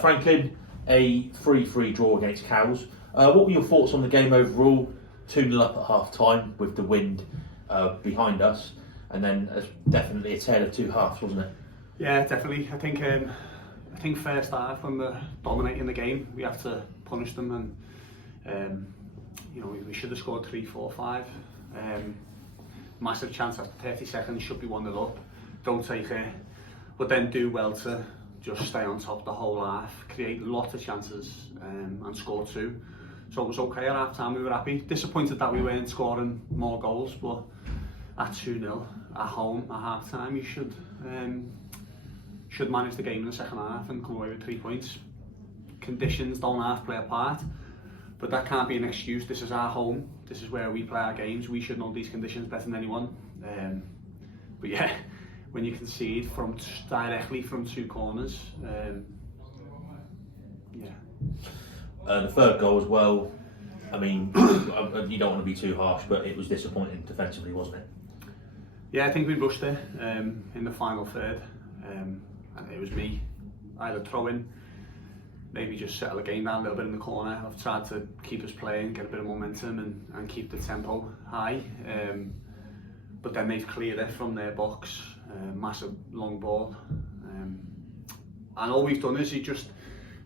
Franklyn, a 3-3 draw against Cows. What were your thoughts on the game overall? 2-0 up at half time with the wind behind us, and then definitely a tale of two halves, wasn't it? Yeah, definitely. I think first half, when we're dominating the game, we have to punish them, and we should have scored 3, 4, 5. Massive chance after 30 seconds, should be 1-0 up. Don't take it, but then do well to just stay on top the whole half, create lots of chances, and score 2. So it was okay at half time. We were happy. Disappointed that we weren't scoring more goals, but at 2-0 at home at half time, you should manage the game in the second half and come away with 3 points. Conditions don't half play a part, but that can't be an excuse. This is our home. This is where we play our games. We should know these conditions better than anyone. But yeah, when you concede directly from 2 corners, yeah. The third goal as well. I mean, you don't want to be too harsh, but it was disappointing defensively, wasn't it? Yeah, I think we rushed it in the final third. And it was me. I had a throw in, maybe just settle the game down a little bit in the corner. I've tried to keep us playing, get a bit of momentum and keep the tempo high. But then they've cleared it from their box, massive long ball. And all we've done is we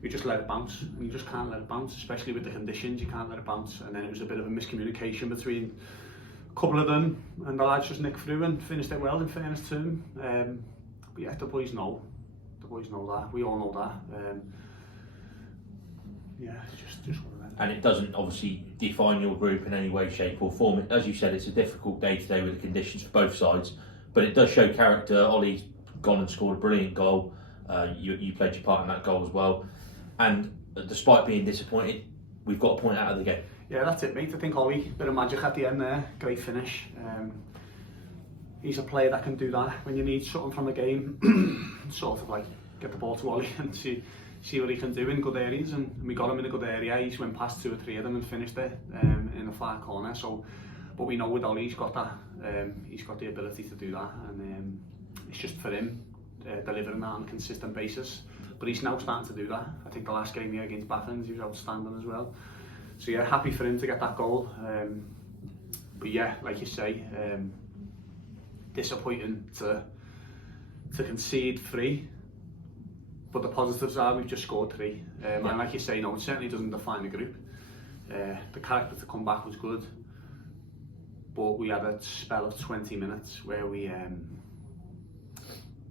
just let it bounce. And you just can't let it bounce, especially with the conditions, you can't let it bounce. And then it was a bit of a miscommunication between a couple of them, and the lads just nicked through and finished it well, in fairness to them. But yeah, the boys know that, we all know that. Yeah, it's just one of them. And it doesn't obviously define your group in any way, shape or form. As you said, it's a difficult day today with the conditions for both sides, but it does show character. Ollie's gone and scored a brilliant goal. You played your part in that goal as well. And despite being disappointed, we've got a point out of the game. Yeah, that's it, mate. I think Ollie, bit of magic at the end there, great finish. He's a player that can do that when you need something from the game. Sort of like get the ball to Ollie and see what he can do in good areas, and we got him in a good area. He went past 2 or 3 of them and finished it in the far corner. So, but we know with Ollie, he's got that. He's got the ability to do that, and it's just for him delivering that on a consistent basis. But he's now starting to do that. I think the last game here against Bathans, he was outstanding as well. So yeah, happy for him to get that goal. But yeah, like you say, disappointing to concede 3. But the positives are we've just scored 3. And like you say, no, it certainly doesn't define the group. The character to come back was good, but we had a spell of 20 minutes where we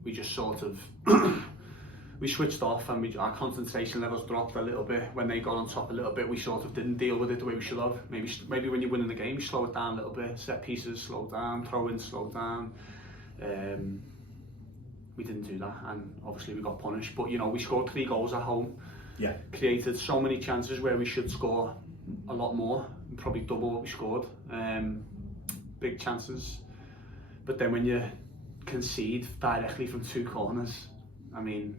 just sort of we switched off, and our concentration levels dropped a little bit. When they got on top a little bit, we sort of didn't deal with it the way we should have. Maybe when you're winning the game, you slow it down a little bit. Set pieces, slow down. Throw-ins, slow down. We didn't do that, and obviously we got punished. But we scored 3 goals at home. Yeah. Created so many chances where we should score a lot more, and probably double what we scored. Big chances. But then when you concede directly from 2 corners, I mean,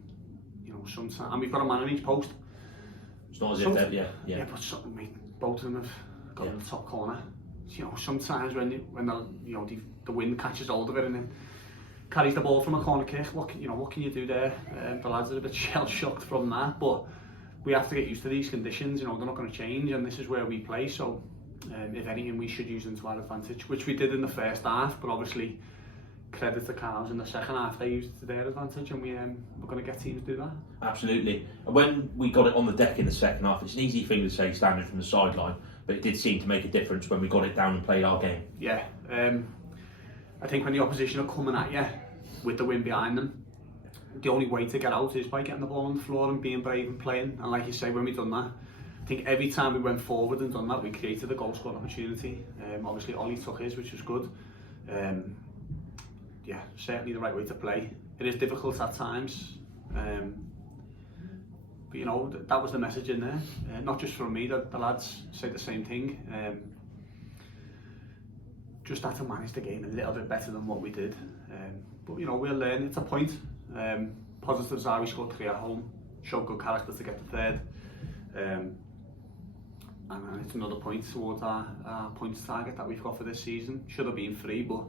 sometimes, and we've got a man in each post. It's not as if they're, Yeah, but both of them have got in the top corner. Sometimes when the wind catches hold of it and then carries the ball from a corner kick, what can you do there? The lads are a bit shell-shocked from that, but we have to get used to these conditions. They're not going to change, and this is where we play. So, if anything, we should use them to our advantage, which we did in the first half. But obviously, credit to Cows in the second half, they used it to their advantage, and we're going to get teams to do that. Absolutely. And when we got it on the deck in the second half, it's an easy thing to say standing from the sideline, but it did seem to make a difference when we got it down and played our game. Yeah. I think when the opposition are coming at you with the wind behind them, the only way to get out is by getting the ball on the floor and being brave and playing. And like you say, when we've done that, I think every time we went forward and done that, we created a goal scoring opportunity. Obviously Ollie took his, which was good. Yeah, certainly the right way to play. It is difficult at times, but that was the message in there. Not just from me, the lads say the same thing. Just had to manage the game a little bit better than what we did. But we'll learn. It's a point. Positives are we scored 3 at home, showed good character to get the 3rd. And it's another point towards our points target that we've got for this season. Should have been 3, but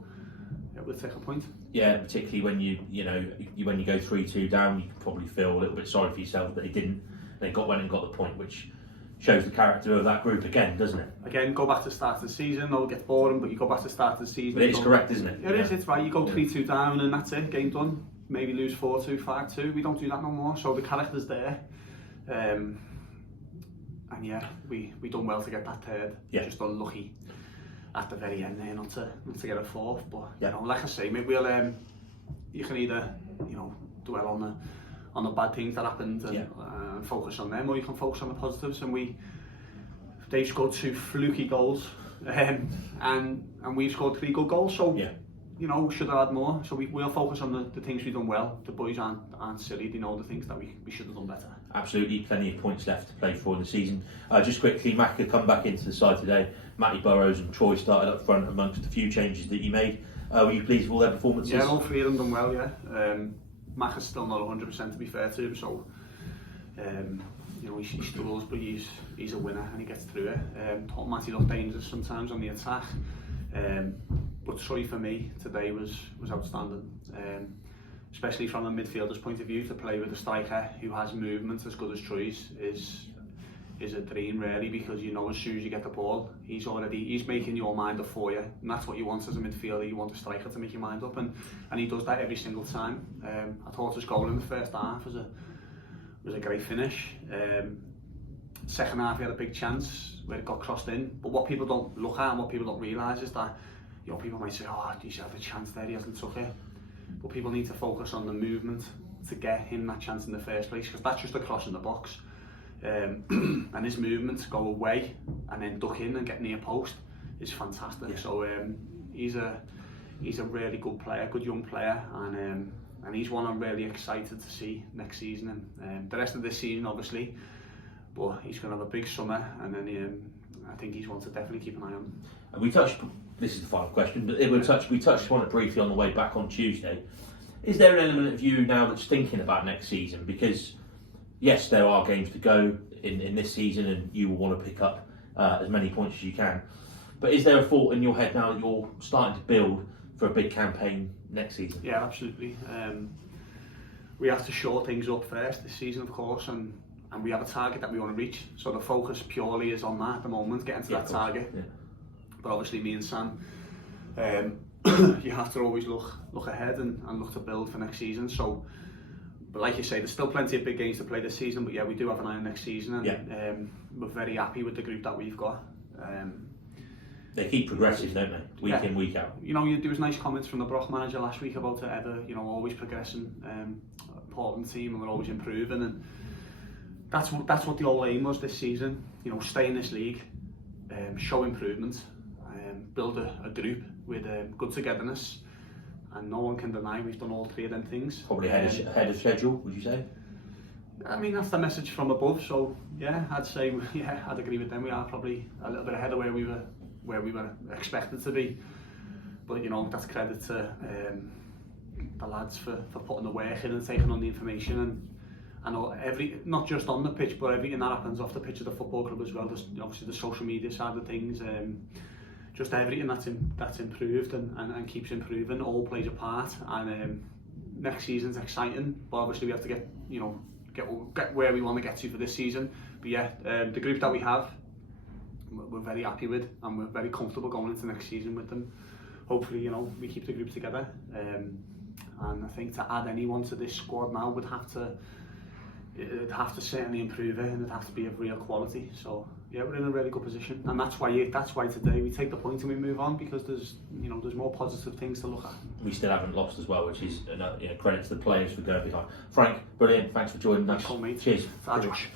yeah, we'll take a point. Yeah, particularly when when you go 3-2 down, you can probably feel a little bit sorry for yourself, but they didn't. They went and got the point, which shows the character of that group again, doesn't it? Again, go back to the start of the season. It'll get boring, but you go back to the start of the season. But it's correct, isn't it? It is. It's right. You go 3-2 down, and that's it. Game done. Maybe lose 4-2, 5-2. We don't do that no more. So the character's there. And yeah, we done well to get that third. Yeah. Just unlucky at the very end there not to get a fourth. But yeah, like I say, maybe we'll you can either dwell on the bad things that happened and focus on them, or you can focus on the positives. And they've scored 2 fluky goals, and we've scored 3 good goals. So should have had more. So we'll focus on the things we've done well. The boys aren't silly. They know the things that we should have done better. Absolutely, plenty of points left to play for in the season. Just quickly, Mac had come back into the side today. Matty Burrows and Troy started up front amongst a few changes that you made. Were you pleased with all their performances? Yeah, all 3 of them done well, yeah. Mac is still not 100% to be fair to him, so he struggles, but he's a winner and he gets through it. Thought Matty looked dangerous sometimes on the attack, but Troy for me today was outstanding. Especially from a midfielder's point of view, to play with a striker who has movement as good as Troy's is a dream really, because as soon as you get the ball, he's making your mind up for you, and that's what you want as a midfielder. You want a striker to make your mind up, and he does that every single time. I thought his goal in the first half was a great finish. Second half he had a big chance where it got crossed in, but what people don't look at and what people don't realise is that people might say, oh, he's had a chance there, he hasn't took it. But people need to focus on the movement to get him that chance in the first place, because that's just a cross in the box. And his movement to go away and then duck in and get near post is fantastic. Yeah. So he's a really good player, good young player, and he's one I'm really excited to see next season and the rest of this season, obviously. But he's going to have a big summer, and then I think he's one to definitely keep an eye on. And we touched. This is the final question, but we touched on it briefly on the way back on Tuesday. Is there an element of you now that's thinking about next season? Because yes, there are games to go in this season, and you will want to pick up as many points as you can. But is there a thought in your head now that you're starting to build for a big campaign next season? Yeah, absolutely. We have to shore things up first this season, of course, and we have a target that we want to reach. So the focus purely is on that at the moment, getting to that target. Yeah. But obviously me and Sam, you have to always look ahead and look to build for next season. So, but like you say, there's still plenty of big games to play this season, but yeah, we do have an eye on next season, and we're very happy with the group that we've got. They keep progressing, don't they? Week in, week out. There was nice comments from the Brock manager last week about it ever, always progressing, important team, and we're always improving, and that's what the whole aim was this season. Stay in this league, show improvement, build a group with good togetherness, and no one can deny we've done all 3 of them things. Probably ahead of schedule, would you say? I mean, that's the message from above, so yeah, I'd say, I'd agree with them. We are probably a little bit ahead of where we were expected to be, but that's credit to the lads for putting the work in and taking on the information, and I know not just on the pitch, but everything that happens off the pitch of the football club as well. There's obviously the social media side of things, just everything that's improved and keeps improving all plays a part, and next season's exciting, but obviously we have to get where we want to get to for this season. But yeah, the group that we have, we're very happy with, and we're very comfortable going into next season with them. Hopefully, we keep the group together, and I think to add anyone to this squad now would have to certainly improve it, and it'd have to be of real quality. So yeah, we're in a really good position, and that's why today we take the point and we move on, because there's more positive things to look at. We still haven't lost as well, which is credit to the players for going behind. Frank, brilliant, thanks for joining us. Cool, mate. Cheers. Josh.